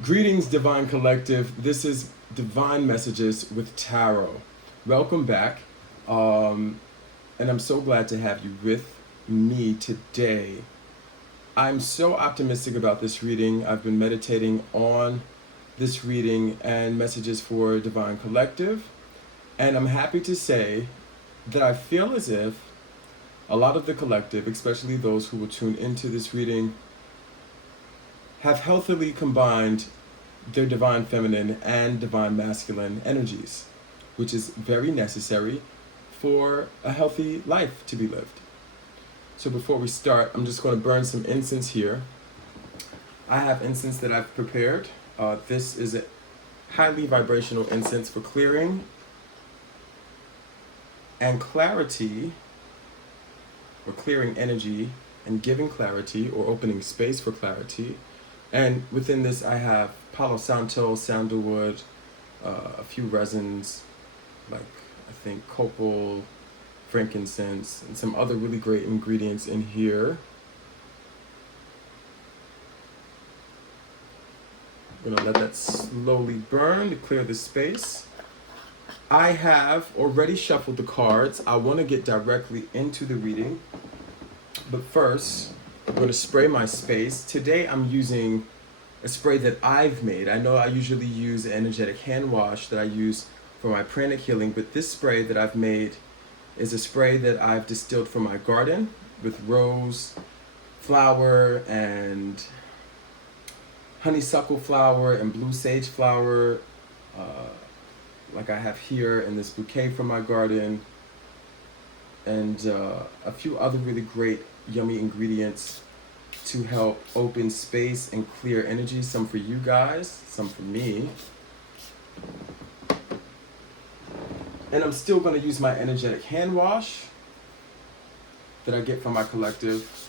Greetings, Divine Collective. This is Divine Messages with Tarot. Welcome back. And I'm so glad to have you with me today. I'm so optimistic about this reading. I've been meditating on this reading and messages for Divine Collective. And I'm happy to say that I feel as if a lot of the collective, especially those who will tune into this reading, have healthily combined their divine feminine and divine masculine energies, which is very necessary for a healthy life to be lived. So before we start, I'm just going to burn some incense here. I have incense that I've prepared. This is a highly vibrational incense for clearing and clarity, or clearing energy and giving clarity or opening space for clarity. And within this I have Palo Santo, sandalwood, a few resins, like I think copal, frankincense, and some other really great ingredients in here. I'm gonna let that slowly burn to clear the space. I have already shuffled the cards. I want to get directly into the reading, but first I'm going to spray my space. Today I'm using a spray that I've made. I know I usually use an energetic hand wash that I use for my pranic healing, but this spray that I've made is a spray that I've distilled from my garden with rose flower and honeysuckle flower and blue sage flower, like I have here in this bouquet from my garden, and a few other really great yummy ingredients to help open space and clear energy. Some for you guys, some for me. And I'm still going to use my energetic hand wash that I get from my collective,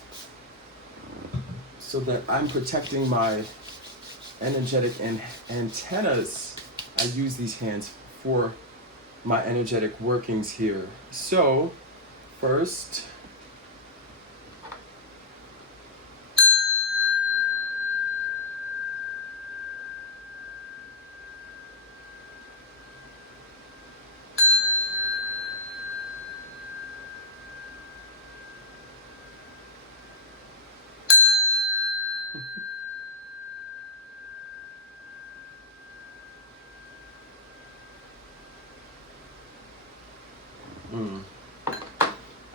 so that I'm protecting my energetic antennas. I use these hands for my energetic workings here. So first,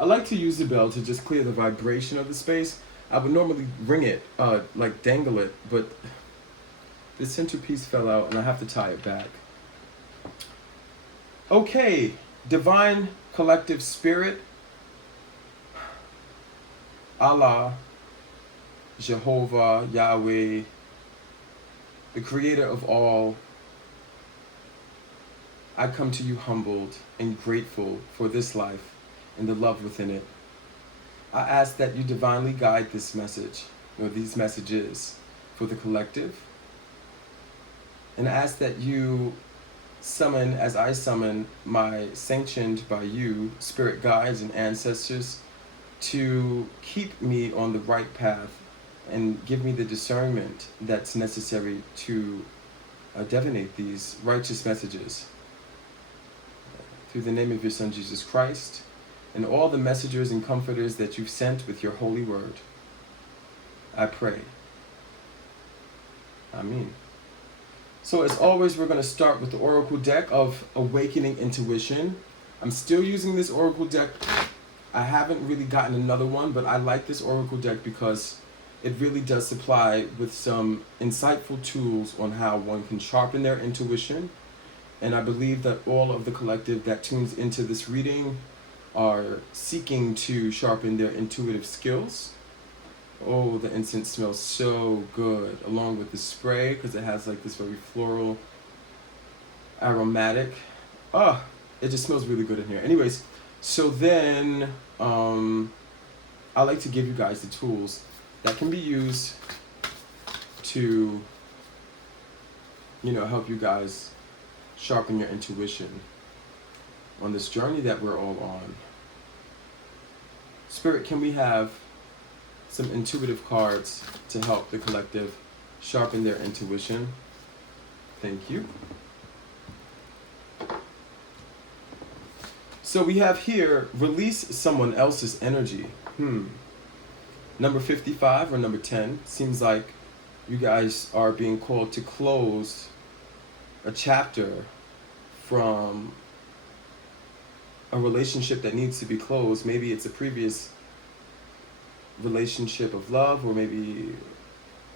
I like to use the bell to just clear the vibration of the space. I would normally ring it, like dangle it, but the centerpiece fell out and I have to tie it back. Okay, Divine Collective Spirit, Allah, Jehovah, Yahweh, the creator of all, I come to you humbled and grateful for this life and the love within it. I ask that you divinely guide this message, or these messages, for the collective. And I ask that you summon, as I summon, my sanctioned by you spirit guides and ancestors to keep me on the right path and give me the discernment that's necessary to divinate these righteous messages. Through the name of your Son, Jesus Christ, and all the messengers and comforters that you've sent with your holy word, I pray. Amen. So as always, we're going to start with the Oracle deck of Awakening Intuition. I'm still using this Oracle deck. I haven't really gotten another one, but I like this Oracle deck because it really does supply with some insightful tools on how one can sharpen their intuition. And I believe that all of the collective that tunes into this reading are seeking to sharpen their intuitive skills. Oh, the incense smells so good, along with the spray, because it has like this very floral, aromatic. It just smells really good in here. Anyways, so then I like to give you guys the tools that can be used to, help you guys sharpen your intuition on this journey that we're all on. Spirit, can we have some intuitive cards to help the collective sharpen their intuition. Thank you. So we have here, release someone else's energy. Number 55 or number 10, seems like you guys are being called to close a chapter from a relationship that needs to be closed. Maybe it's a previous relationship of love, or maybe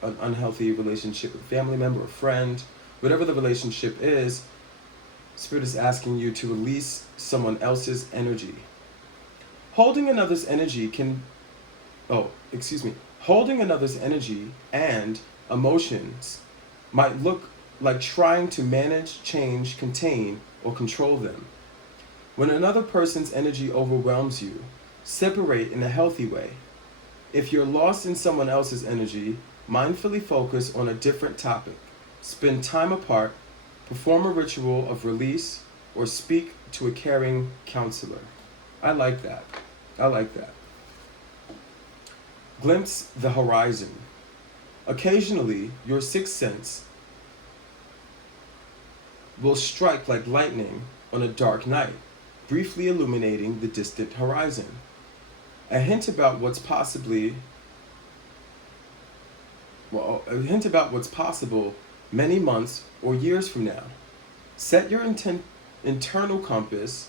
an unhealthy relationship with a family member or friend. Whatever the relationship is, Spirit is asking you to release someone else's energy. Holding another's energy Holding another's energy and emotions might look like trying to manage, change, contain, or control them. When another person's energy overwhelms you, separate in a healthy way. If you're lost in someone else's energy, mindfully focus on a different topic. Spend time apart, perform a ritual of release, or speak to a caring counselor. I like that. I like that. Glimpse the horizon. Occasionally, your sixth sense will strike like lightning on a dark night, briefly illuminating the distant horizon. A hint about what's possible many months or years from now. Set your internal compass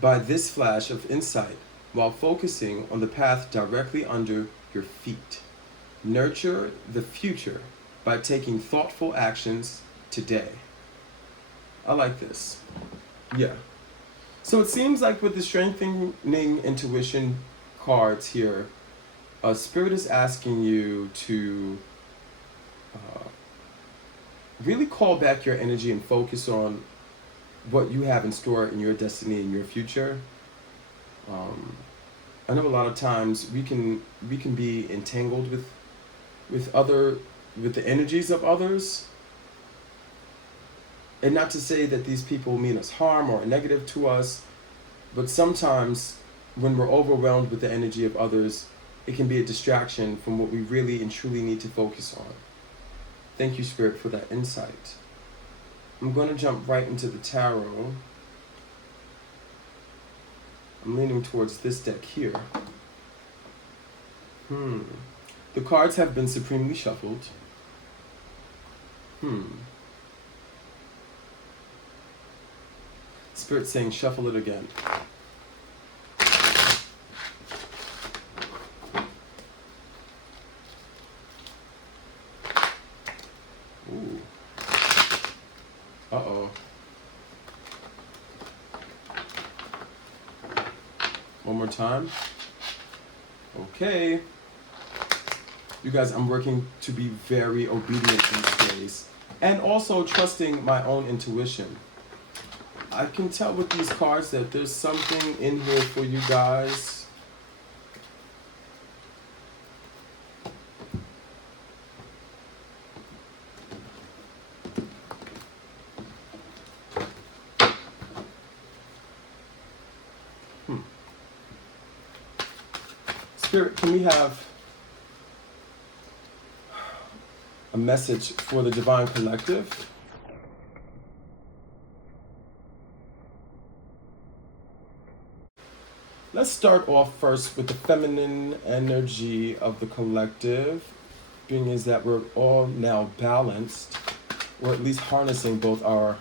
by this flash of insight while focusing on the path directly under your feet. Nurture the future by taking thoughtful actions today. I like this. Yeah. So it seems like with the strengthening intuition cards here, Spirit is asking you to really call back your energy and focus on what you have in store in your destiny and your future. I know a lot of times we can be entangled with the energies of others, and not to say that these people mean us harm or are negative to us, but sometimes when we're overwhelmed with the energy of others, it can be a distraction from what we really and truly need to focus on. Thank you, Spirit, for that insight. I'm going to jump right into the tarot. I'm leaning towards this deck here. The cards have been supremely shuffled. Spirit saying shuffle it again. Ooh. Uh-oh. One more time. Okay. You guys, I'm working to be very obedient these days, and also trusting my own intuition. I can tell with these cards that there's something in here for you guys. Spirit, can we have a message for the Divine Collective? Let's start off first with the feminine energy of the collective, being is that we're all now balanced, or at least harnessing both our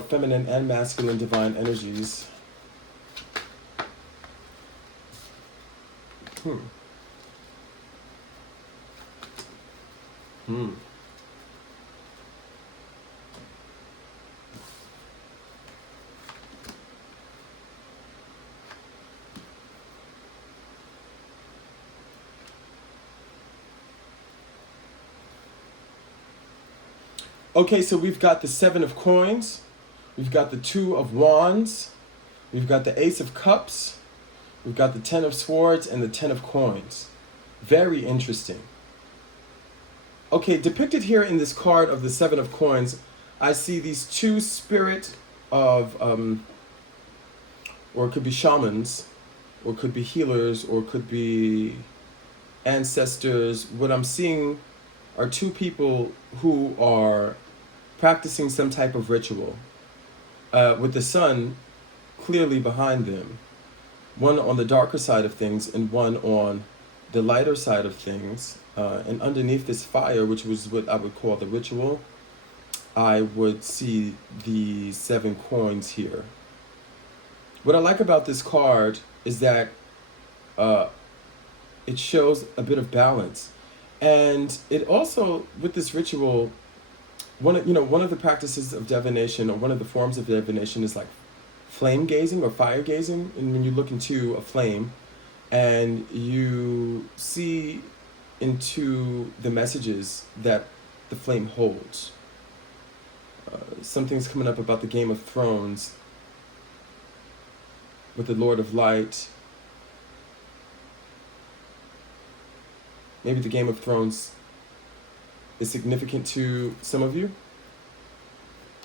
feminine and masculine divine energies. Okay, so we've got the Seven of Coins, we've got the Two of Wands, we've got the Ace of Cups, we've got the Ten of Swords, and the Ten of Coins. Very interesting. Okay, depicted here in this card of the Seven of Coins, I see these two spirit of, or it could be shamans, or it could be healers, or it could be ancestors. What I'm seeing are two people who are practicing some type of ritual, with the sun clearly behind them. One on the darker side of things and one on the lighter side of things. And underneath this fire, which was what I would call the ritual, I would see the 7 coins here. What I like about this card is that it shows a bit of balance. And it also, with this ritual, one of the practices of divination, or one of the forms of divination, is like flame gazing or fire gazing. And when you look into a flame and you see into the messages that the flame holds. Something's coming up about the Game of Thrones with the Lord of Light. Maybe the Game of Thrones is significant to some of you.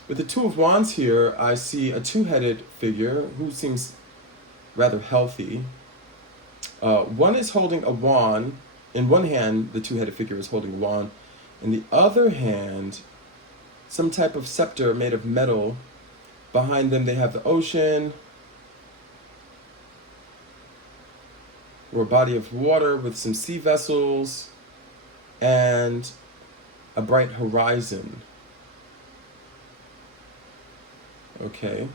With the Two of Wands here, I see a two-headed figure who seems rather healthy. One is holding a wand. In one hand, the two-headed figure is holding a wand. In the other hand, some type of scepter made of metal. Behind them, they have the ocean, or a body of water with some sea vessels, and a bright horizon. Okay.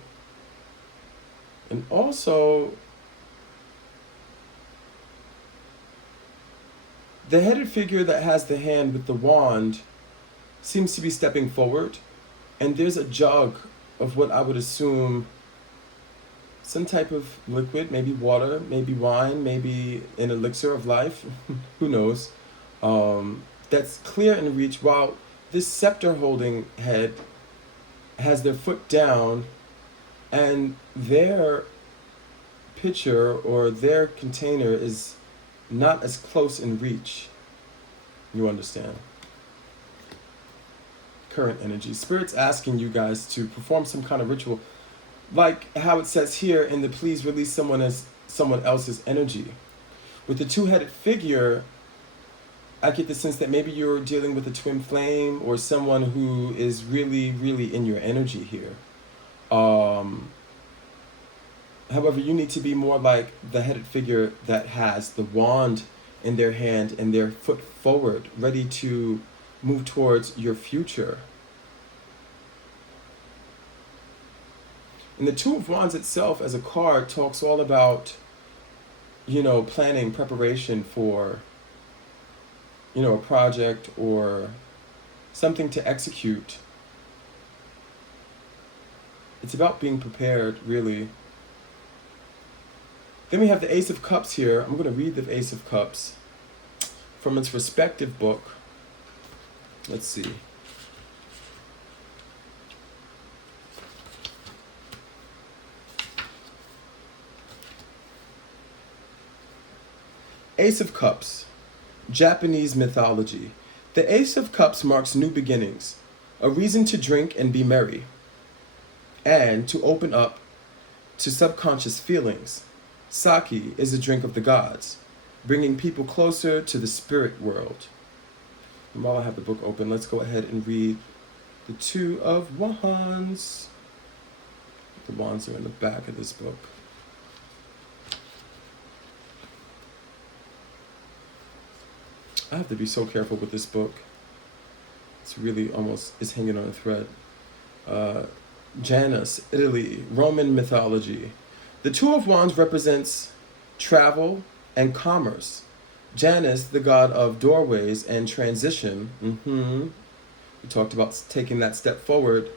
And also, the headed figure that has the hand with the wand seems to be stepping forward, and there's a jug of what I would assume some type of liquid, maybe water, maybe wine, maybe an elixir of life, who knows, that's clear in reach, while this scepter holding head has their foot down and their pitcher or their container is not as close in reach. You understand? Current energy. Spirit's asking you guys to perform some kind of ritual, like how it says here in the please release someone else's energy. With the two-headed figure, I get the sense that maybe you're dealing with a twin flame or someone who is really, really in your energy here. However, you need to be more like the headed figure that has the wand in their hand and their foot forward, ready to move towards your future. And the Two of Wands itself as a card talks all about, planning, preparation for, a project or something to execute. It's about being prepared, really. Then we have the Ace of Cups here. I'm going to read the Ace of Cups from its respective book. Let's see. Ace of Cups, Japanese mythology. The Ace of Cups marks new beginnings, a reason to drink and be merry, and to open up to subconscious feelings. Sake is a drink of the gods, bringing people closer to the spirit world. And while I have the book open, let's go ahead and read the Two of Wands. The wands are in the back of this book. I have to be so careful with this book. It's really is hanging on a thread. Janus, Italy, Roman mythology. The Two of Wands represents travel and commerce. Janus, the god of doorways and transition, we talked about taking that step forward,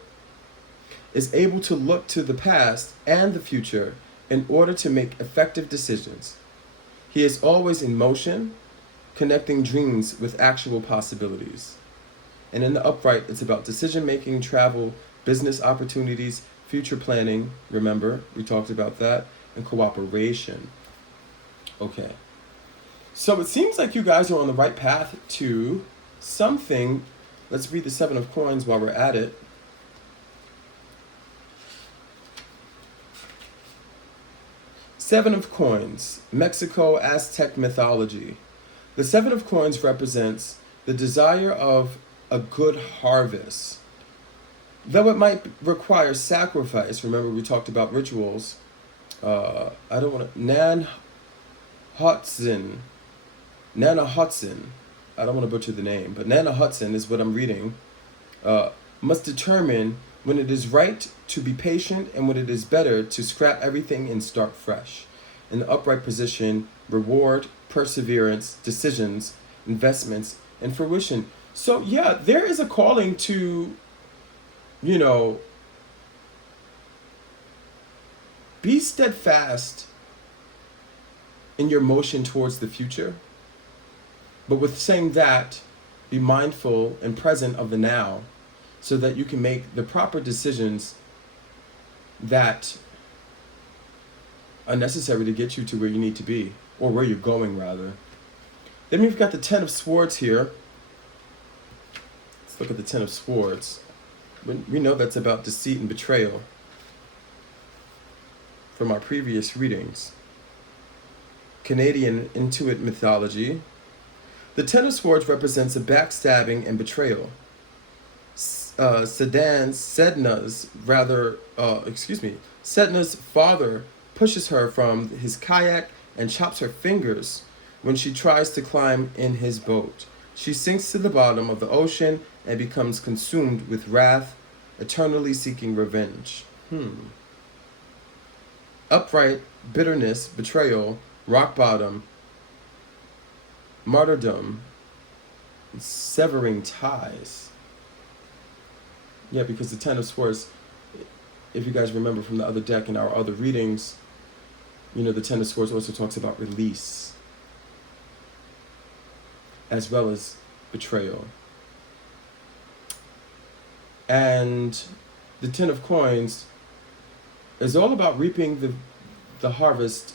is able to look to the past and the future in order to make effective decisions. He is always in motion, connecting dreams with actual possibilities. And in the upright, it's about decision-making, travel, business opportunities, future planning, remember, we talked about that, and cooperation. Okay. So it seems like you guys are on the right path to something. Let's read the Seven of Coins while we're at it. Seven of Coins, Mexico Aztec mythology. The Seven of Coins represents the the desire of a good harvest. Though it might require sacrifice, remember we talked about rituals. I don't want to. Nana Hudson, I don't want to butcher the name, but Nana Hudson is what I'm reading, must determine when it is right to be patient and when it is better to scrap everything and start fresh. In the upright position, reward, perseverance, decisions, investments, and fruition. So yeah, there is a calling to, you know, be steadfast in your motion towards the future. But with saying that, be mindful and present of the now so that you can make the proper decisions that are necessary to get you to where you need to be, or where you're going, rather. Then we've got the Ten of Swords here. Let's look at the Ten of Swords. We know that's about deceit and betrayal from our previous readings. Canadian Inuit mythology. The Ten of Swords represents a backstabbing and betrayal. Sedna's father pushes her from his kayak and chops her fingers when she tries to climb in his boat. She sinks to the bottom of the ocean and becomes consumed with wrath, eternally seeking revenge. Upright, bitterness, betrayal, rock bottom, martyrdom, severing ties. Yeah, because the Ten of Swords, if you guys remember from the other deck and our other readings, you know, the Ten of Swords also talks about release, as well as betrayal. And the Ten of Coins is all about reaping the harvest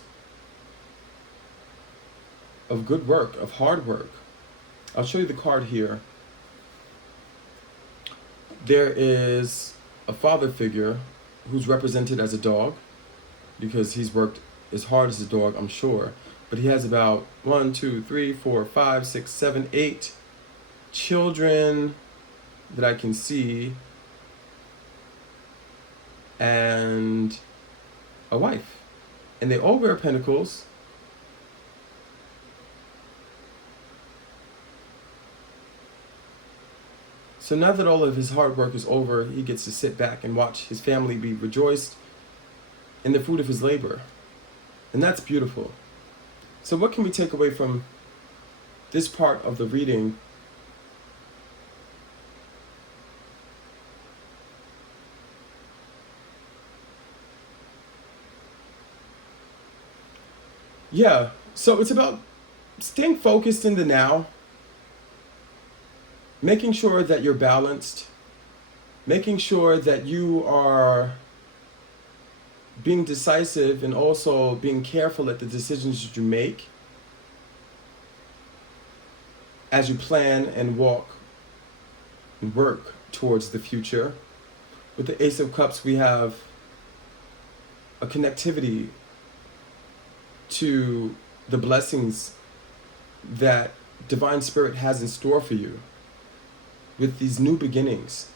of good work, of hard work. I'll show you the card here. There is a father figure who's represented as a dog, because he's worked as hard as a dog, I'm sure. But he has about 1, 2, 3, 4, 5, 6, 7, 8 children that I can see, and a wife. And they all wear pentacles. So now that all of his hard work is over, he gets to sit back and watch his family be rejoiced in the fruit of his labor. And that's beautiful. So what can we take away from this part of the reading? Yeah, so it's about staying focused in the now, making sure that you're balanced, making sure that you are being decisive and also being careful at the decisions that you make as you plan and walk and work towards the future. With the Ace of Cups, we have a connectivity to the blessings that Divine Spirit has in store for you with these new beginnings.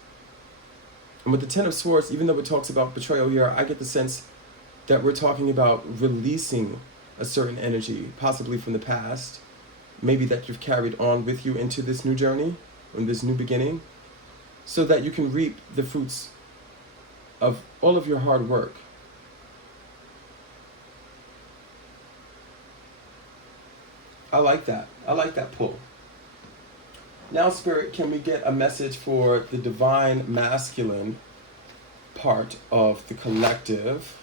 And with the Ten of Swords, even though it talks about betrayal here, I get the sense that we're talking about releasing a certain energy, possibly from the past, maybe that you've carried on with you into this new journey, in this new beginning, so that you can reap the fruits of all of your hard work. I like that. I like that pull. Now, Spirit, can we get a message for the divine masculine part of the collective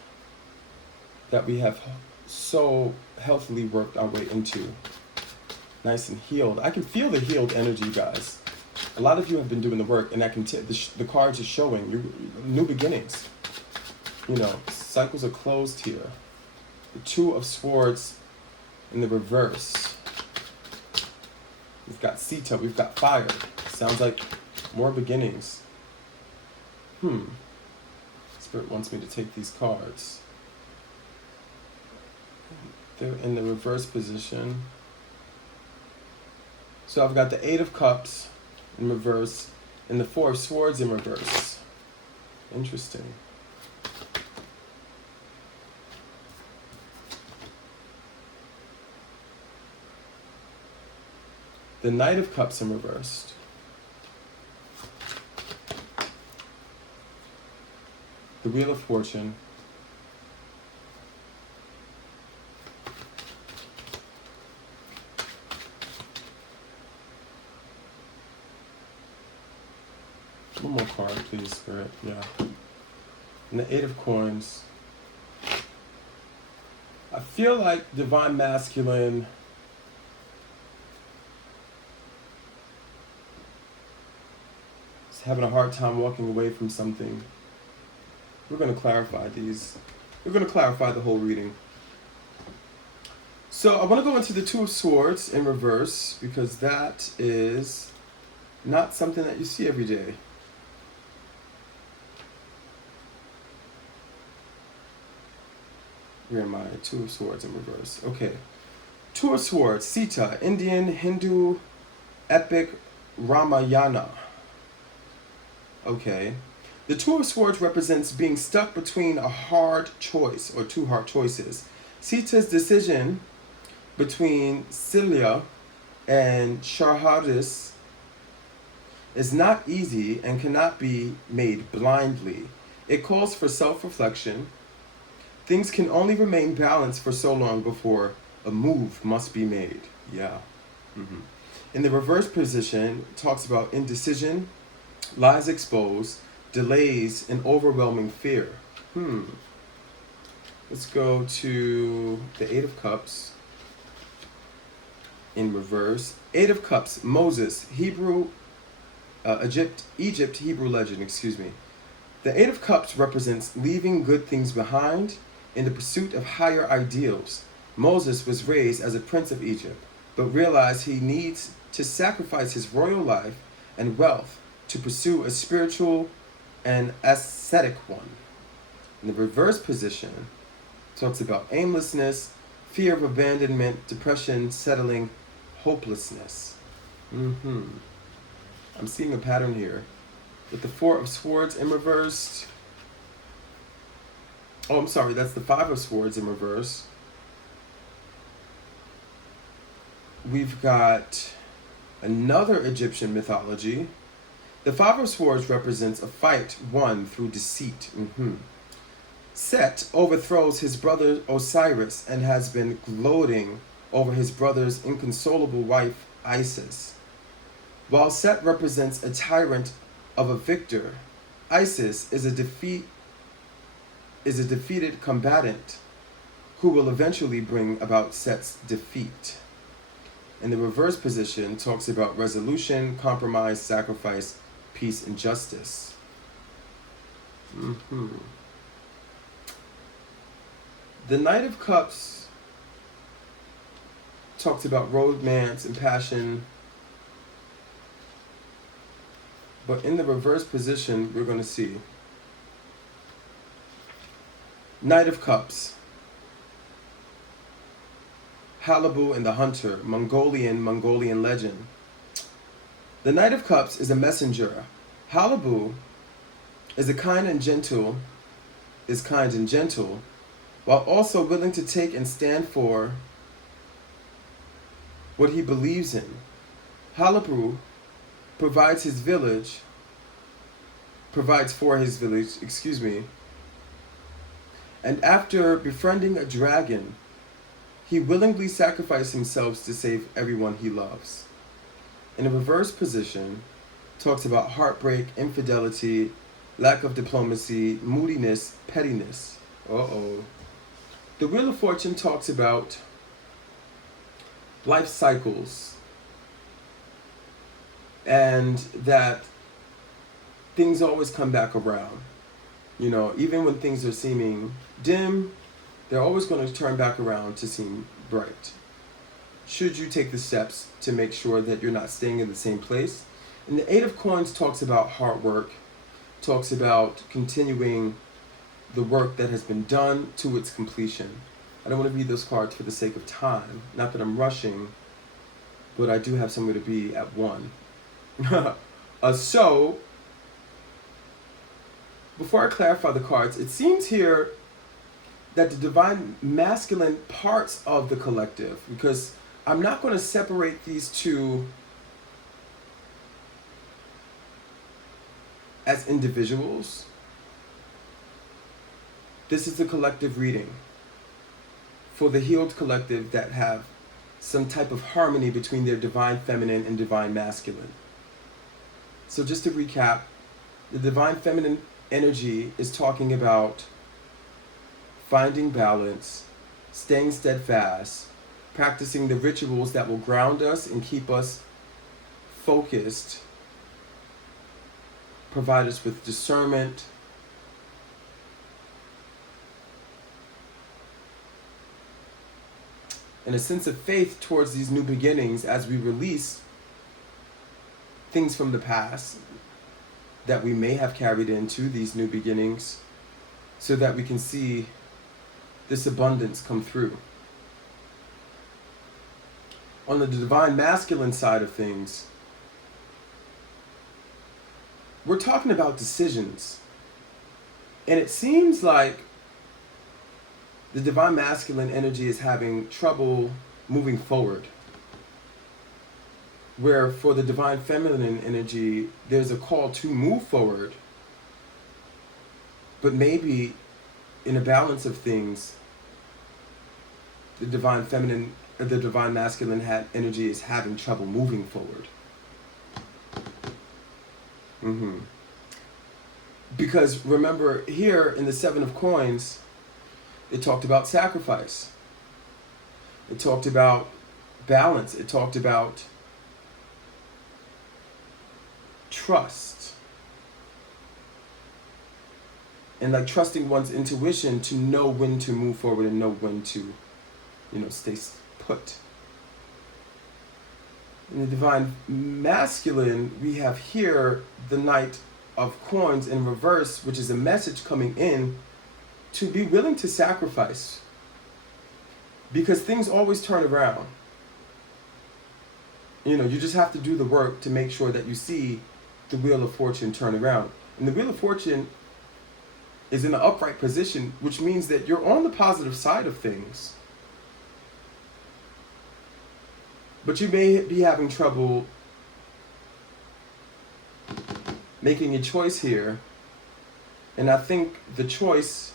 that we have so healthily worked our way into? Nice and healed. I can feel the healed energy, guys. A lot of you have been doing the work, and I can the cards are showing you new beginnings. You know, cycles are closed here. The Two of Swords in the reverse. We've got Sita, we've got fire. Sounds like more beginnings. Spirit wants me to take these cards. They're in the reverse position. So I've got the Eight of Cups in reverse and the Four of Swords in reverse. Interesting. The Knight of Cups in reversed. The Wheel of Fortune. One more card, please, Spirit. Yeah. And the Eight of Coins. I feel like Divine Masculine is having a hard time walking away from something. We're going to clarify these. We're going to clarify the whole reading. So I want to go into the Two of Swords in reverse because that is not something that you see every day. Where am I? Two of Swords in reverse. Okay. Two of Swords, Sita, Indian, Hindu, epic, Ramayana. Okay. The Two of Swords represents being stuck between a hard choice or two hard choices. Sita's decision between Celia and Sharhadis is not easy and cannot be made blindly. It calls for self-reflection. Things can only remain balanced for so long before a move must be made. Yeah. In the reverse position, it talks about indecision, lies exposed, delays, and overwhelming fear. Let's go to the Eight of Cups in reverse. Eight of Cups, Moses, Egypt, Hebrew legend, excuse me. The Eight of Cups represents leaving good things behind in the pursuit of higher ideals. Moses was raised as a prince of Egypt, but realized he needs to sacrifice his royal life and wealth to pursue a spiritual and ascetic one. In the reverse position, talks about aimlessness, fear of abandonment, depression, settling, hopelessness. I'm seeing a pattern here. With the Four of Swords in reverse. Oh, I'm sorry, that's the Five of Swords in reverse. We've got another Egyptian mythology. The Five of Swords represents a fight won through deceit. Set overthrows his brother Osiris and has been gloating over his brother's inconsolable wife, Isis. While Set represents a tyrant of a victor, Isis is a defeated combatant who will eventually bring about Set's defeat. In the reverse position, talks about resolution, compromise, sacrifice, peace, and justice. The Knight of Cups talks about romance and passion, but in the reverse position, we're going to see Knight of Cups, Halibu and the Hunter, Mongolian legend. The Knight of Cups is a messenger. Halibu is kind and gentle, while also willing to take and stand for what he believes in. Halibu provides for his village, and after befriending a dragon, he willingly sacrificed himself to save everyone he loves. In a reverse position, talks about heartbreak, infidelity, lack of diplomacy, moodiness, pettiness. The Wheel of Fortune talks about life cycles and that things always come back around. You know, even when things are seeming dim, they're always going to turn back around to seem bright. Should you take the steps to make sure that you're not staying in the same place. And the Eight of Coins talks about hard work, talks about continuing the work that has been done to its completion. I don't want to read those cards for the sake of time. Not that I'm rushing, but I do have somewhere to be at 1. So, before I clarify the cards, it seems here that the divine masculine parts of the collective, because I'm not going to separate these two as individuals. This is the collective reading for the healed collective that have some type of harmony between their divine feminine and divine masculine. So just to recap, the divine feminine energy is talking about finding balance, staying steadfast, practicing the rituals that will ground us and keep us focused, provide us with discernment, and a sense of faith towards these new beginnings as we release things from the past that we may have carried into these new beginnings, so that we can see this abundance come through. On the divine masculine side of things, we're talking about decisions. And it seems like the divine masculine energy is having trouble moving forward. Where for the divine feminine energy, there's a call to move forward. But maybe in a balance of things, the divine feminine or the divine masculine energy is having trouble moving forward. Because remember, here in the 7 of Coins, it talked about sacrifice. It talked about balance. It talked about trust. And like trusting one's intuition to know when to move forward and know when to, stay put. In the divine masculine, we have here the Knight of Coins in reverse, which is a message coming in to be willing to sacrifice, because things always turn around. You just have to do the work to make sure that you see the Wheel of Fortune turn around. And the Wheel of Fortune is in an upright position, which means that you're on the positive side of things. But you may be having trouble making a choice here. And I think the choice,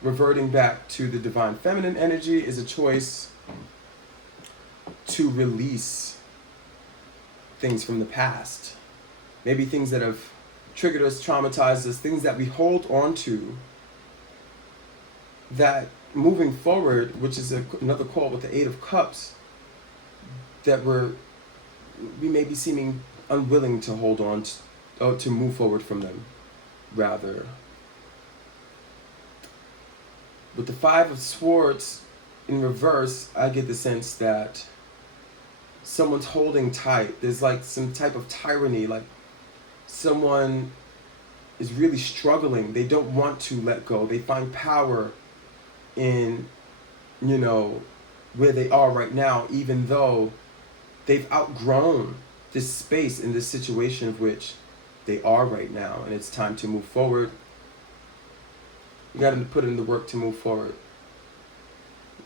reverting back to the divine feminine energy, is a choice to release things from the past. Maybe things that have triggered us, traumatized us, things that we hold on to, that moving forward, which is another call with the 8 of Cups, that we may be seeming unwilling to hold on to move forward from them, rather. With the 5 of Swords in reverse, I get the sense that someone's holding tight. There's like some type of tyranny, like someone is really struggling. They don't want to let go. They find power in, where they are right now, even though they've outgrown this space and this situation of which they are right now, and it's time to move forward. You got to put in the work to move forward.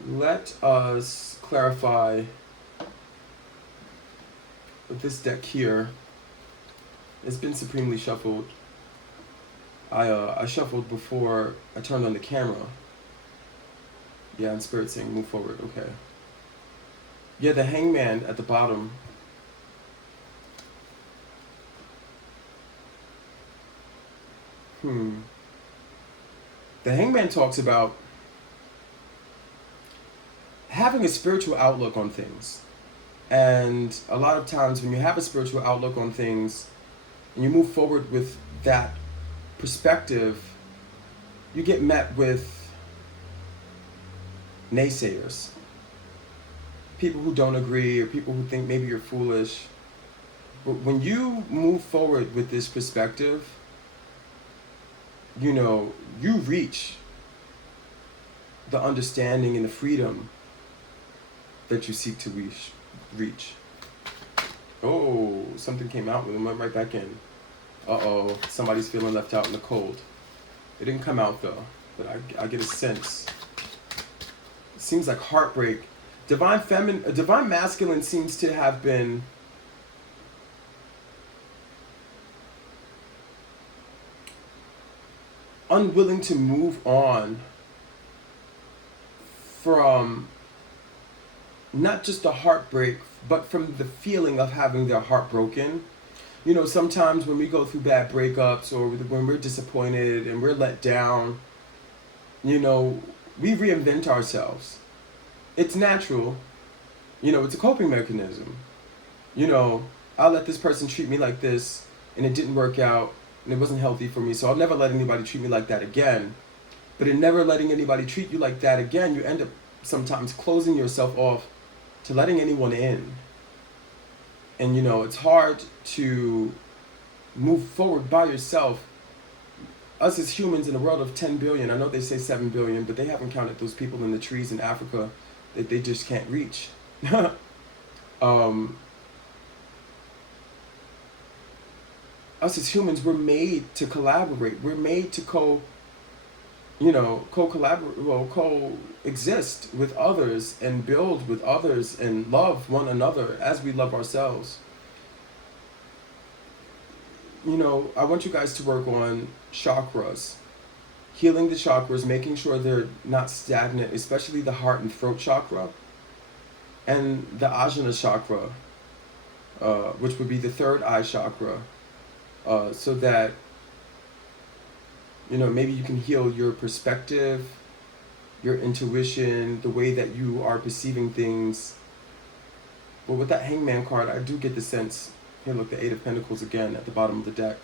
Let us clarify with this deck here. It's been supremely shuffled. I shuffled before I turned on the camera. Yeah, and Spirit saying move forward. Okay. Yeah, the Hangman at the bottom. The Hangman talks about having a spiritual outlook on things. And a lot of times when you have a spiritual outlook on things and you move forward with that perspective, you get met with naysayers. People who don't agree, or people who think maybe you're foolish. But when you move forward with this perspective, you reach the understanding and the freedom that you seek to reach. reach. Oh, something came out and went right back in. Uh-oh, somebody's feeling left out in the cold. It didn't come out though, but I get a sense. It seems like heartbreak. Divine masculine seems to have been unwilling to move on from not just the heartbreak, but from the feeling of having their heart broken. You know, sometimes when we go through bad breakups or when we're disappointed and we're let down, you know, we reinvent ourselves. It's natural. You know, it's a coping mechanism. You know, I'll let this person treat me like this and it didn't work out and it wasn't healthy for me, so I'll never let anybody treat me like that again. But in never letting anybody treat you like that again, you end up sometimes closing yourself off to letting anyone in. And you know, it's hard to move forward by yourself. Us as humans in a world of 10 billion, I know they say 7 billion, but they haven't counted those people in the trees in Africa that they just can't reach. Us as humans, we're made to collaborate. We're made to coexist with others and build with others and love one another as we love ourselves. You know, I want you guys to work on chakras, healing the chakras, making sure they're not stagnant, especially the heart and throat chakra, and the Ajna chakra, which would be the third eye chakra, so that, you know, maybe you can heal your perspective, your intuition, the way that you are perceiving things. But with that Hangman card, I do get the sense, here look, the Eight of Pentacles again at the bottom of the deck.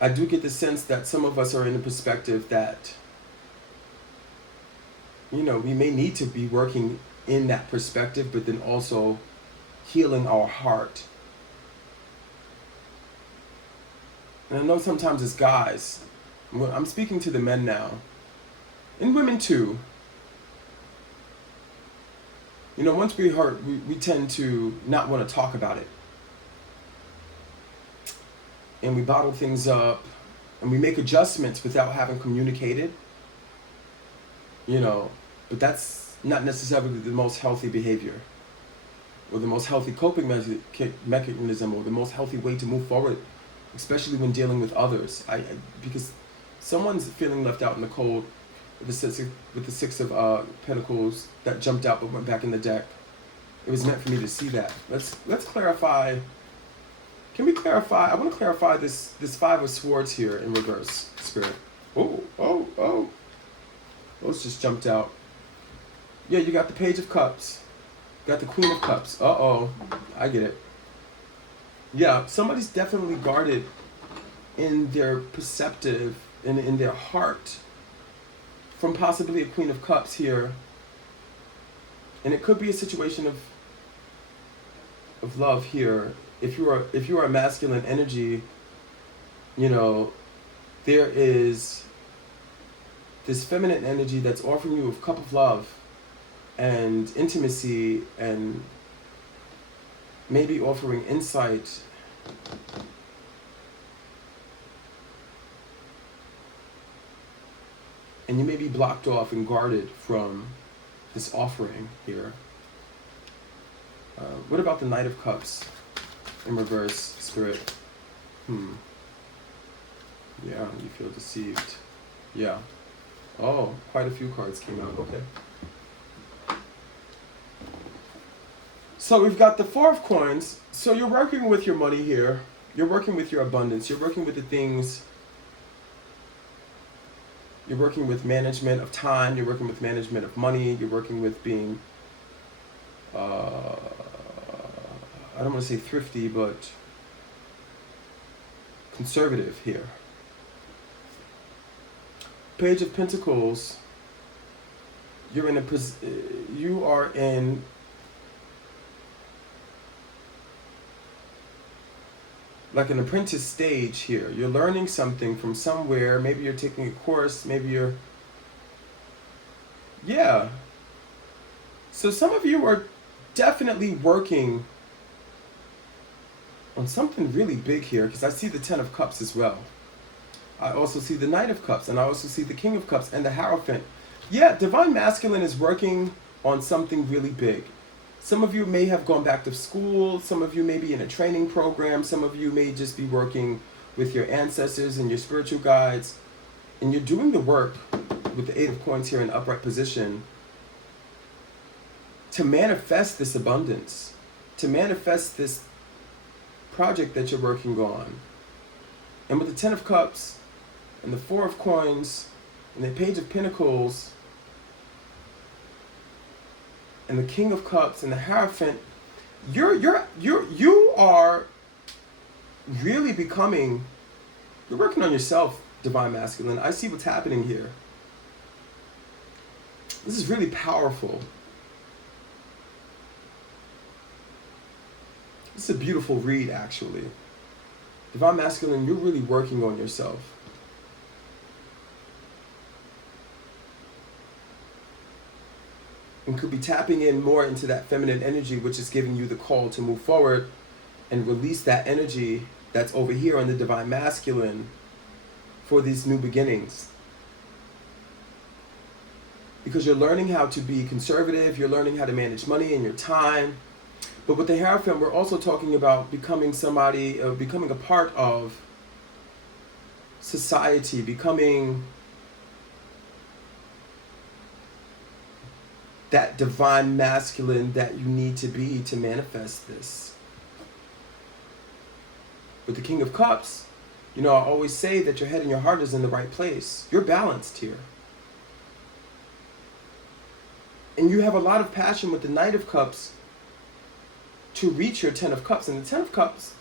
I do get the sense that some of us are in a perspective that, you know, we may need to be working in that perspective, but then also healing our heart. And I know sometimes as guys, I'm speaking to the men now, and women too. You know, once we hurt, we tend to not want to talk about it. And we bottle things up, and we make adjustments without having communicated. You know, but that's not necessarily the most healthy behavior, or the most healthy coping mechanism, or the most healthy way to move forward, especially when dealing with others. Because someone's feeling left out in the cold with the Six of Pentacles that jumped out but went back in the deck. It was meant for me to see that. Let's clarify. Can we clarify? I want to clarify this Five of Swords here in reverse, Spirit. Oh. Those just jumped out. Yeah, you got the Page of Cups. Got the Queen of Cups. Uh-oh. I get it. Yeah, somebody's definitely guarded in their perceptive and in their heart from possibly a Queen of Cups here. And it could be a situation of love here. If you are a masculine energy, you know, there is this feminine energy that's offering you a cup of love and intimacy, and maybe offering insight. And you may be blocked off and guarded from this offering here. What about the Knight of Cups in reverse, Spirit? Yeah, you feel deceived. Yeah. Oh, quite a few cards came out. Okay. So we've got the Four of Coins. So you're working with your money here. You're working with your abundance. You're working with the things. You're working with management of time. You're working with management of money. You're working with being, I don't want to say thrifty, but conservative here. Page of Pentacles. You are in like an apprentice stage here. You're learning something from somewhere. Maybe you're taking a course. Maybe you're Yeah. So some of you are definitely working on something really big here, because I see the Ten of Cups as well. I also see the Knight of Cups, and I also see the King of Cups and the Hierophant. Yeah, Divine Masculine is working on something really big. Some of you may have gone back to school, some of you may be in a training program, some of you may just be working with your ancestors and your spiritual guides, and you're doing the work with the Eight of Coins here in upright position to manifest this abundance, to manifest this project that you're working on. And with the Ten of Cups and the Four of Coins and the Page of Pentacles and the King of Cups and the Hierophant, you are really becoming, you're working on yourself, Divine Masculine. I see what's happening here. This is really powerful. This is a beautiful read, actually. Divine Masculine, you're really working on yourself. And could be tapping in more into that feminine energy, which is giving you the call to move forward and release that energy that's over here on the Divine Masculine for these new beginnings. Because you're learning how to be conservative, you're learning how to manage money and your time. But with the Hierophant, we're also talking about becoming somebody, becoming a part of society, becoming that Divine Masculine that you need to be to manifest this. With the King of Cups, you know, I always say that your head and your heart is in the right place. You're balanced here. And you have a lot of passion with the Knight of Cups to reach your Ten of Cups. And the Ten of Cups,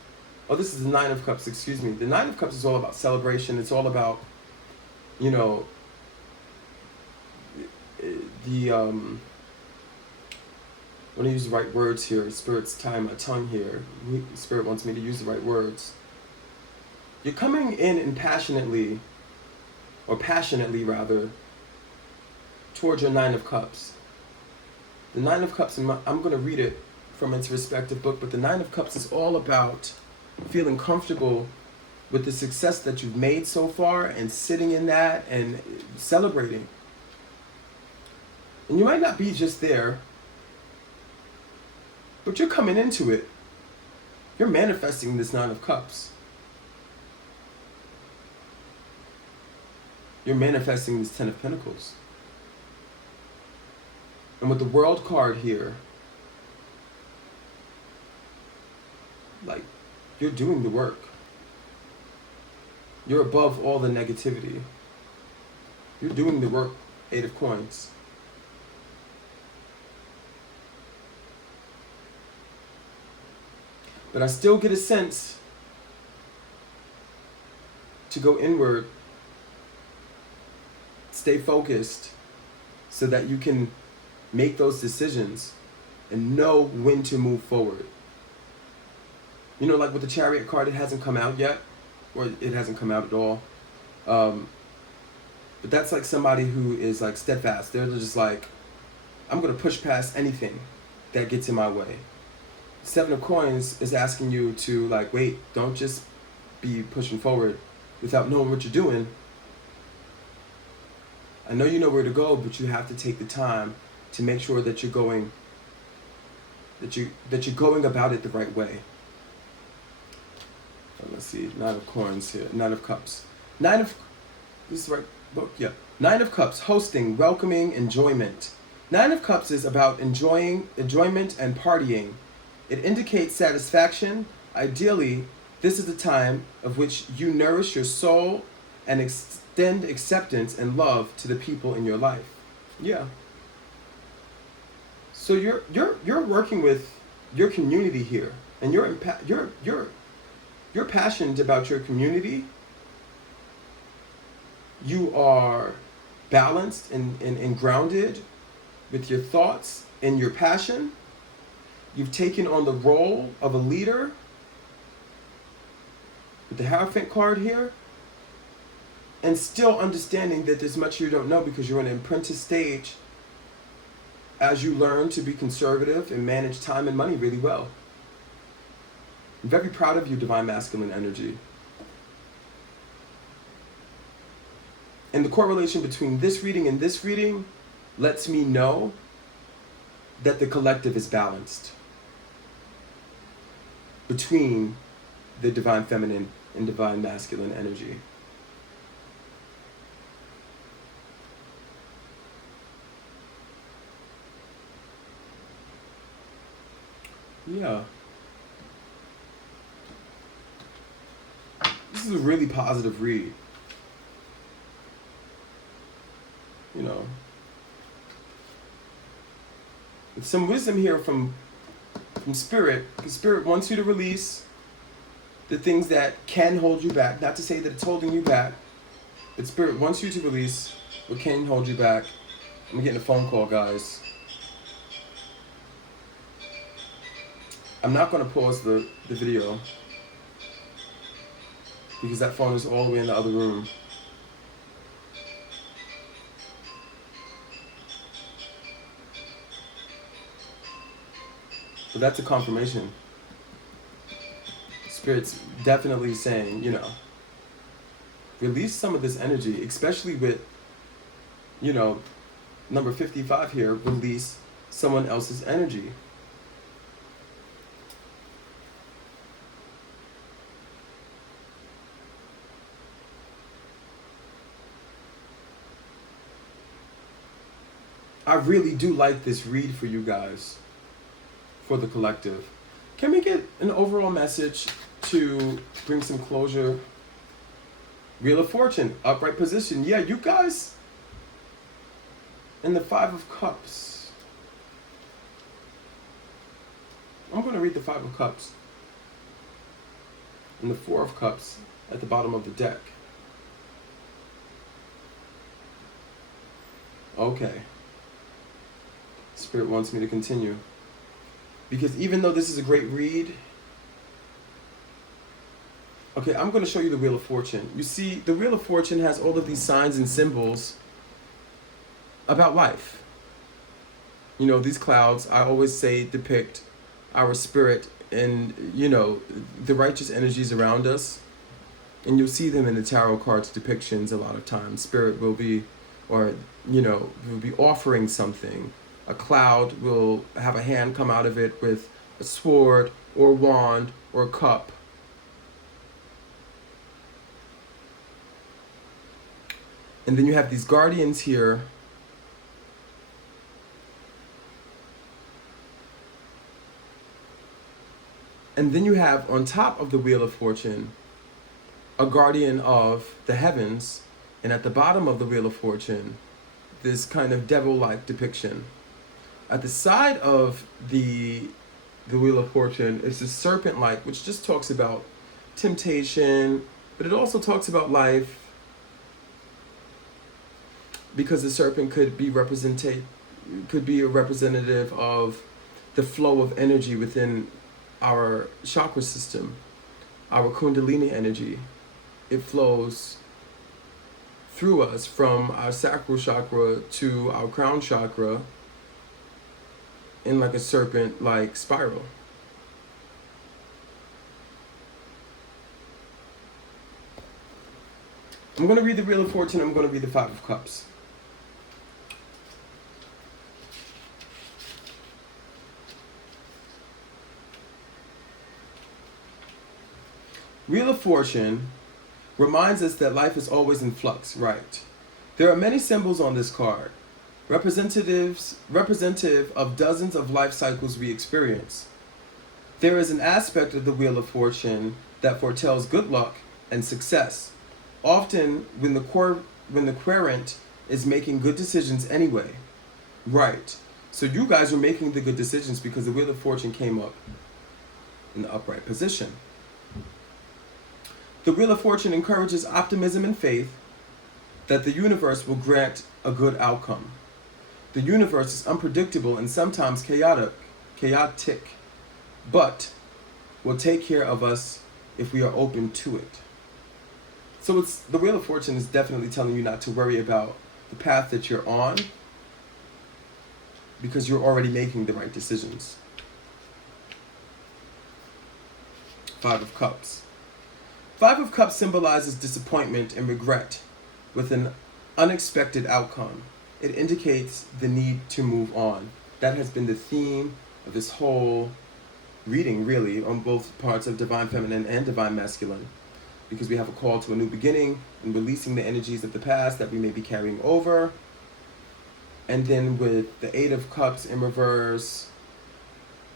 oh, this is the Nine of Cups, excuse me. The Nine of Cups is all about celebration. It's all about, you know, the, I want to use the right words here. Spirit's tying my tongue here. Spirit wants me to use the right words. You're coming in passionately, or passionately rather, towards your Nine of Cups. The Nine of Cups, I'm going to read it from its respective book, but the Nine of Cups is all about feeling comfortable with the success that you've made so far and sitting in that and celebrating. And you might not be just there, but you're coming into it. You're manifesting this Nine of Cups. You're manifesting this Ten of Pentacles. And with the World card here, like, you're doing the work. You're above all the negativity. You're doing the work, Eight of Coins. But I still get a sense to go inward, stay focused, so that you can make those decisions and know when to move forward. You know, like with the Chariot card, it hasn't come out yet, or it hasn't come out at all. But that's like somebody who is like steadfast. They're just like, I'm going to push past anything that gets in my way. Seven of Coins is asking you to like, wait, don't just be pushing forward without knowing what you're doing. I know you know where to go, but you have to take the time to make sure that you're going, that you're going about it the right way. Let's see, Nine of Coins here, Nine of Cups. This is the right book? Yeah. Nine of Cups, hosting, welcoming, enjoyment. Nine of Cups is about enjoyment and partying. It indicates satisfaction. Ideally, this is the time of which you nourish your soul and extend acceptance and love to the people in your life. Yeah. So you're working with your community here, and you're passionate about your community. You are balanced and grounded with your thoughts and your passion. You've taken on the role of a leader with the Hierophant card here, and still understanding that there's much you don't know because you're in an apprentice stage as you learn to be conservative and manage time and money really well. I'm very proud of you, Divine Masculine Energy. And the correlation between this reading and this reading lets me know that the collective is balanced between the Divine Feminine and Divine Masculine energy. Yeah. This is a really positive read. You know. With some wisdom here from Spirit, because Spirit wants you to release the things that can hold you back. Not to say that it's holding you back, but Spirit wants you to release what can hold you back. I'm getting a phone call, guys. I'm not going to pause the video because that phone is all the way in the other room. But that's a confirmation. Spirit's definitely saying, you know, release some of this energy, especially with, you know, number 55 here, release someone else's energy. I really do like this read for you guys, for the collective. Can we get an overall message to bring some closure? Wheel of Fortune, upright position. Yeah, you guys, in the Five of Cups. I'm going to read the Five of Cups. And the Four of Cups at the bottom of the deck. Okay. Spirit wants me to continue. Because even though this is a great read, okay, I'm going to show you the Wheel of Fortune. You see, the Wheel of Fortune has all of these signs and symbols about life. You know, these clouds, I always say, depict our spirit and, you know, the righteous energies around us. And you'll see them in the tarot cards depictions a lot of times. Spirit will be, or, you know, will be offering something. A cloud will have a hand come out of it with a sword or wand or cup. And then you have these guardians here. And then you have on top of the Wheel of Fortune a guardian of the heavens, and at the bottom of the Wheel of Fortune this kind of devil-like depiction. At the side of the Wheel of Fortune is the serpent-like, which just talks about temptation, but it also talks about life, because the serpent could be a representative of the flow of energy within our chakra system, our Kundalini energy. It flows through us from our sacral chakra to our crown chakra in like a serpent-like spiral. I'm going to read the Wheel of Fortune. I'm going to read the Five of Cups. Wheel of Fortune reminds us that life is always in flux, right? There are many symbols on this card, representative of dozens of life cycles we experience. There is an aspect of the Wheel of Fortune that foretells good luck and success, often when the querent is making good decisions anyway. Right. So you guys are making the good decisions because the Wheel of Fortune came up in the upright position. The Wheel of Fortune encourages optimism and faith that the universe will grant a good outcome. The universe is unpredictable and sometimes chaotic, but will take care of us if we are open to it. So the Wheel of Fortune is definitely telling you not to worry about the path that you're on, because you're already making the right decisions. 5 of Cups. 5 of Cups symbolizes disappointment and regret with an unexpected outcome. It indicates the need to move on. That has been the theme of this whole reading, really, on both parts of Divine Feminine and Divine Masculine, because we have a call to a new beginning and releasing the energies of the past that we may be carrying over. And then with the 8 of Cups in reverse,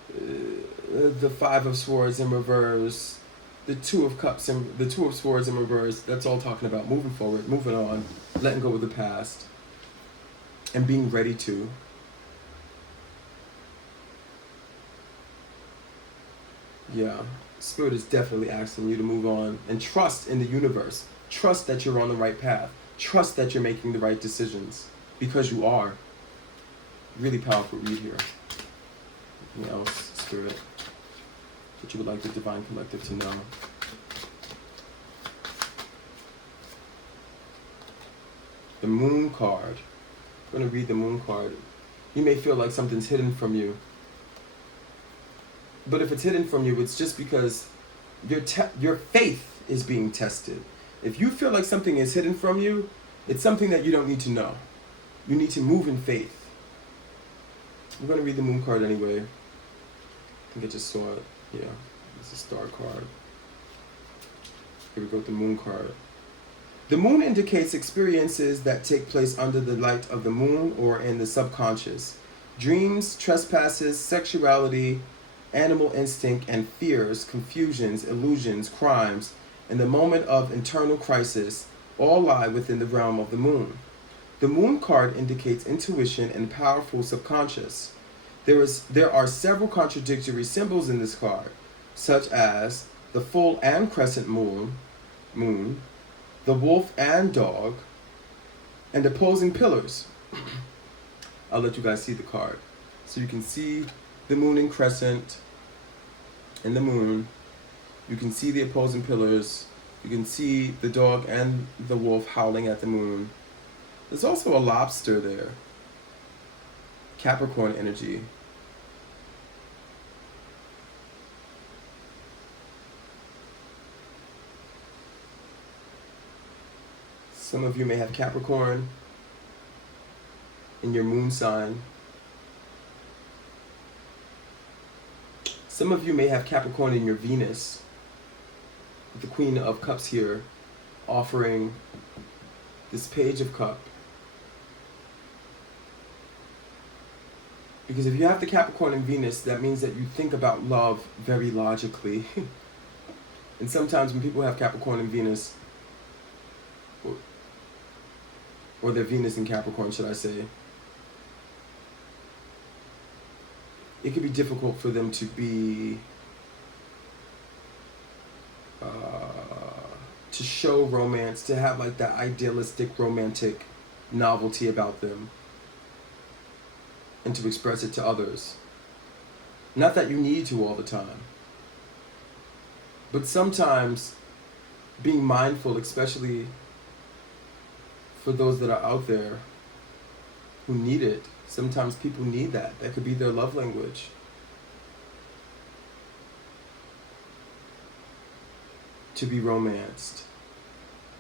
the 5 of Swords in reverse, the 2 of Cups and the 2 of Swords in reverse, that's all talking about moving forward, moving on, letting go of the past, and being ready to. Yeah, Spirit is definitely asking you to move on and trust in the universe. Trust that you're on the right path. Trust that you're making the right decisions, because you are. Really powerful read here. Anything else, Spirit, that you would like the Divine Collective to know? The Moon card. I'm going to read the Moon card. You may feel like something's hidden from you. But if it's hidden from you, it's just because your faith is being tested. If you feel like something is hidden from you, it's something that you don't need to know. You need to move in faith. I'm going to read the Moon card anyway. I think I just saw it. Yeah, it's a star card. Here we go with the Moon card. The Moon indicates experiences that take place under the light of the moon or in the subconscious. Dreams, trespasses, sexuality, animal instinct, and fears, confusions, illusions, crimes, and the moment of internal crisis all lie within the realm of the moon. The Moon card indicates intuition and powerful subconscious. There are several contradictory symbols in this card, such as the full and crescent moon, the wolf and dog, and opposing pillars. I'll let you guys see the card. So you can see the moon and crescent and the moon. You can see the opposing pillars. You can see the dog and the wolf howling at the moon. There's also a lobster there. Capricorn energy. Some of you may have Capricorn in your moon sign. Some of you may have Capricorn in your Venus. The Queen of Cups here offering this Page of Cups. Because if you have the Capricorn in Venus, that means that you think about love very logically. And sometimes when people have Capricorn in Venus, or their Venus in Capricorn, should I say, it can be difficult for them to be, to show romance, to have like that idealistic, romantic novelty about them, and to express it to others. Not that you need to all the time, but sometimes being mindful, especially for those that are out there who need it. Sometimes people need that. That could be their love language. To be romanced.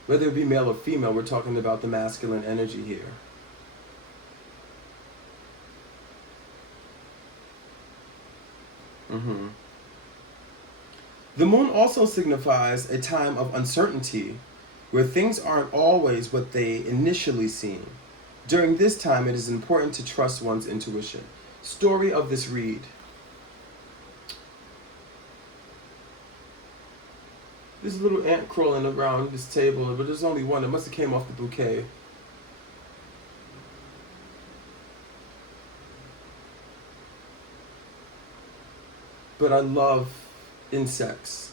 Whether it be male or female, we're talking about the masculine energy here. The moon also signifies a time of uncertainty, where things aren't always what they initially seem. During this time, it is important to trust one's intuition. Story of this read. There's a little ant crawling around this table, but there's only one. It must have came off the bouquet. But I love insects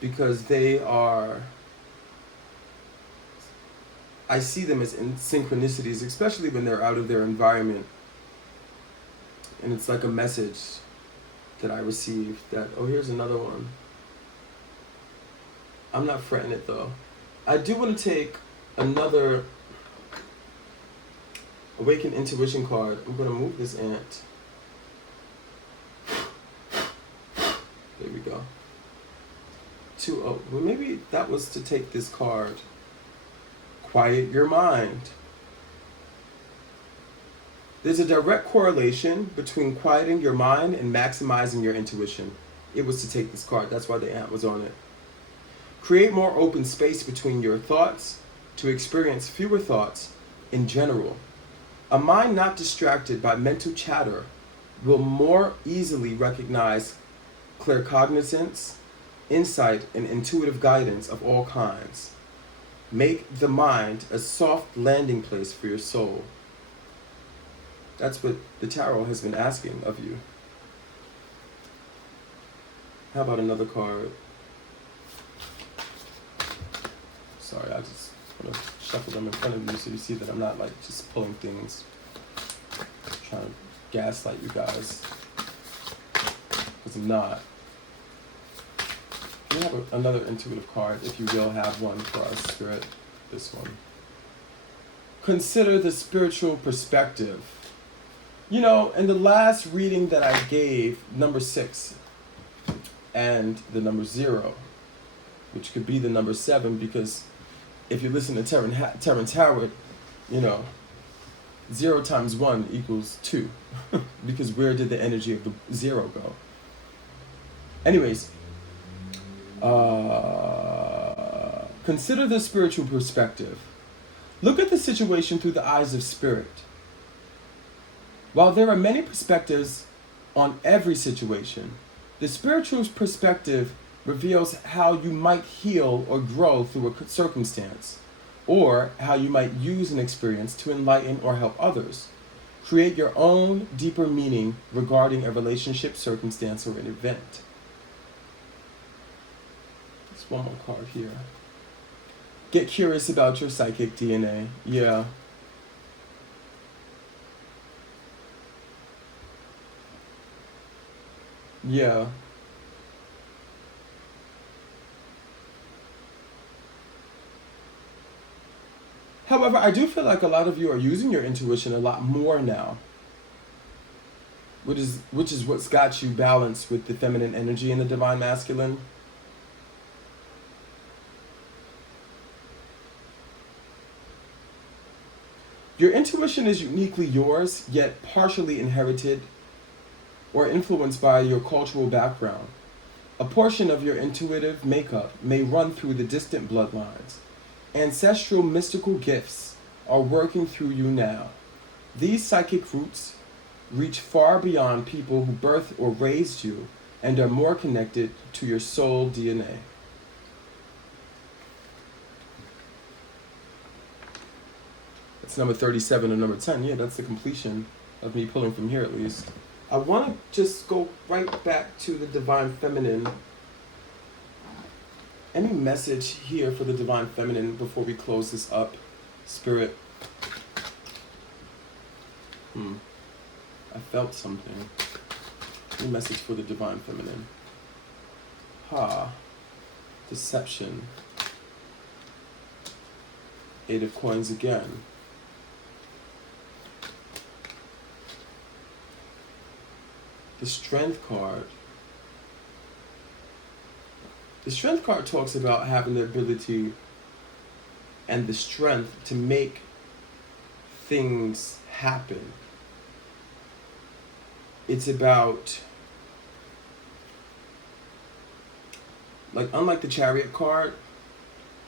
because they are, I see them as in synchronicities, especially when they're out of their environment. And it's like a message that I received that, oh, here's another one. I'm not fretting it though. I do want to take another Awakened Intuition card. I'm going to move this ant. There we go. 2-0. Well, maybe that was to take this card. Quiet your mind. There's a direct correlation between quieting your mind and maximizing your intuition. It was to take this card. That's why the ant was on it. Create more open space between your thoughts to experience fewer thoughts in general. A mind not distracted by mental chatter will more easily recognize claircognizance, insight, and intuitive guidance of all kinds. Make the mind a soft landing place for your soul. That's what the tarot has been asking of you. How about another card? Sorry, I just want to shuffle them in front of you so you see that I'm not like just pulling things, trying to gaslight you guys, because I'm not. Can we have another intuitive card, if you will have one for our spirit? This one. Consider the spiritual perspective. You know, in the last reading that I gave, number 6 and the number 0, which could be the number 7, because if you listen to Terrence Howard, you know, 0 times 1 equals 2, because where did the energy of the 0 go? Anyways, consider the spiritual perspective. Look at the situation through the eyes of spirit. While there are many perspectives on every situation, the spiritual perspective reveals how you might heal or grow through a circumstance, or how you might use an experience to enlighten or help others. Create your own deeper meaning regarding a relationship, circumstance, or an event. There's one more card here. Get curious about your psychic DNA. Yeah. Yeah. However, I do feel like a lot of you are using your intuition a lot more now, which is what's got you balanced with the feminine energy and the divine masculine. Your intuition is uniquely yours, yet partially inherited or influenced by your cultural background. A portion of your intuitive makeup may run through the distant bloodlines. Ancestral mystical gifts are working through you now. These psychic roots reach far beyond people who birthed or raised you and are more connected to your soul DNA. That's number 37 and number 10. Yeah, that's the completion of me pulling from here at least. I want to just go right back to the divine feminine. Any message here for the divine feminine before we close this up, spirit? I felt something. Any message for the divine feminine? Deception. 8 of coins again. The Strength card. The Strength card talks about having the ability and the strength to make things happen. It's about, like, unlike the Chariot card,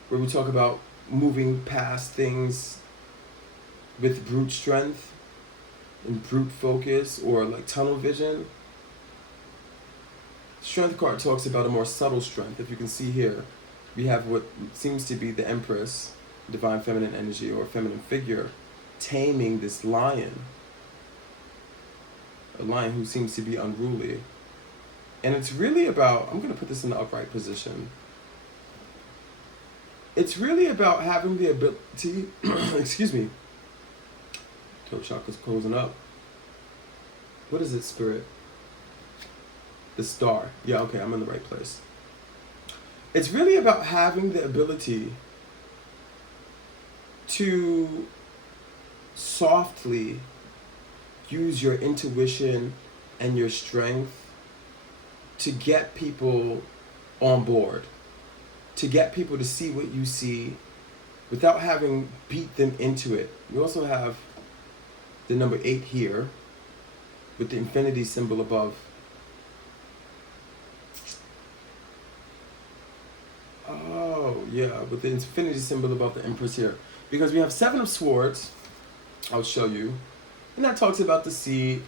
where we talk about moving past things with brute strength and brute focus, or like tunnel vision, Strength card talks about a more subtle strength. If you can see here, we have what seems to be the Empress, divine feminine energy or feminine figure, taming this lion. A lion who seems to be unruly. And it's really about, I'm going to put this in the upright position. It's really about having the ability, excuse me, throat chakra's closing up. What is it, spirit? The star. Yeah, okay, I'm in the right place. It's really about having the ability to softly use your intuition and your strength to get people on board, to get people to see what you see without having beat them into it. We also have the number 8 here with the infinity symbol above. Oh, yeah, with the infinity symbol above the Empress here. Because we have 7 of Swords, I'll show you. And that talks about the seed,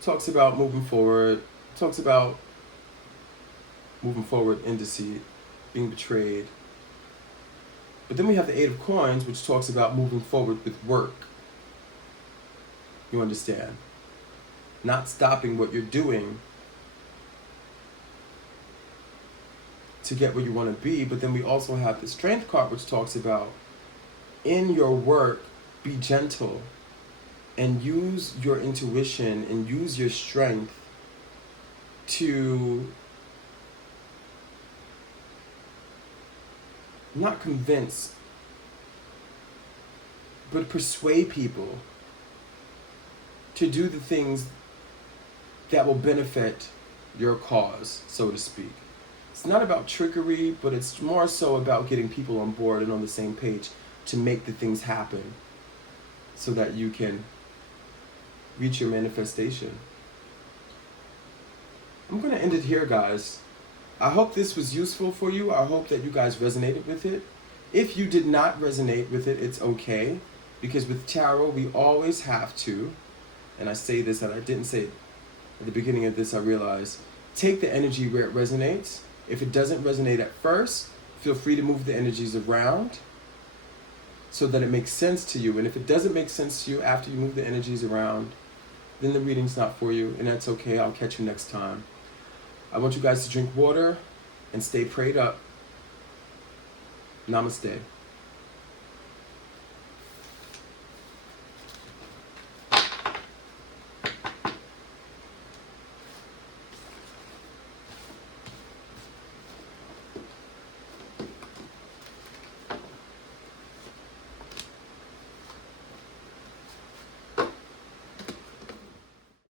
talks about moving forward, talks about moving forward in deceit, being betrayed. But then we have the 8 of Coins, which talks about moving forward with work. You understand? Not stopping what you're doing to get where you want to be. But then we also have the Strength card, which talks about in your work, be gentle and use your intuition and use your strength to not convince, but persuade people to do the things that will benefit your cause, so to speak. It's not about trickery, but it's more so about getting people on board and on the same page to make the things happen so that you can reach your manifestation. I'm going to end it here, guys. I hope this was useful for you. I hope that you guys resonated with it. If you did not resonate with it, it's okay. Because with tarot, we always have to, and I say this and I didn't say it at the beginning of this, I realized, take the energy where it resonates. If it doesn't resonate at first, feel free to move the energies around so that it makes sense to you. And if it doesn't make sense to you after you move the energies around, then the reading's not for you, and that's okay. I'll catch you next time. I want you guys to drink water and stay prayed up. Namaste.